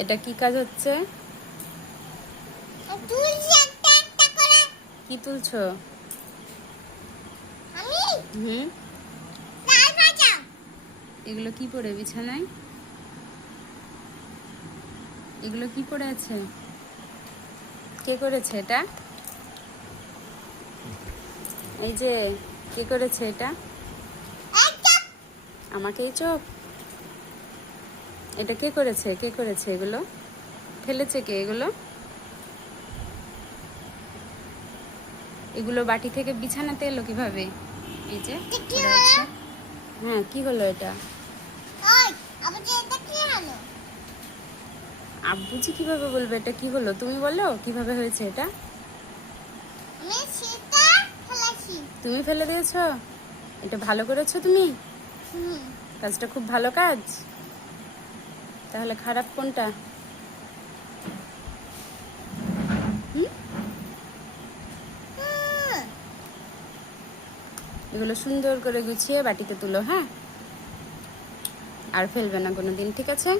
এটা কি কাজ হচ্ছে? কি তুলছো? হুম, এগুলো কি পড়ে বিছানায়? এগুলো কি পড়ে আছে? কে করেছে এটা? এই যে, কে করেছে এটা? আমাকেই চোখ। এটা কে করেছে? কে করেছে এগুলো? ফেলেছে কে এগুলো? এগুলো বাটি থেকে বিছানাতে এলো কিভাবে? এই যে পড়ে আছে। হ্যাঁ, কি হলো এটা? আব্বুজি কিভাবে বলবে এটা কি হলো? তুমি বলো কিভাবে হয়েছে এটা? তুমি ফেলে দিয়েছো? এটা ভালো করেছো তুমি? কাজটা খুব ভালো কাজ। তাহলে খারাপ কোনটা? হুম? এগুলো সুন্দর করে গুছিয়ে বাটিতে তুলো, হ্যাঁ? আর ফেলবে না কোনোদিন, ঠিক আছে?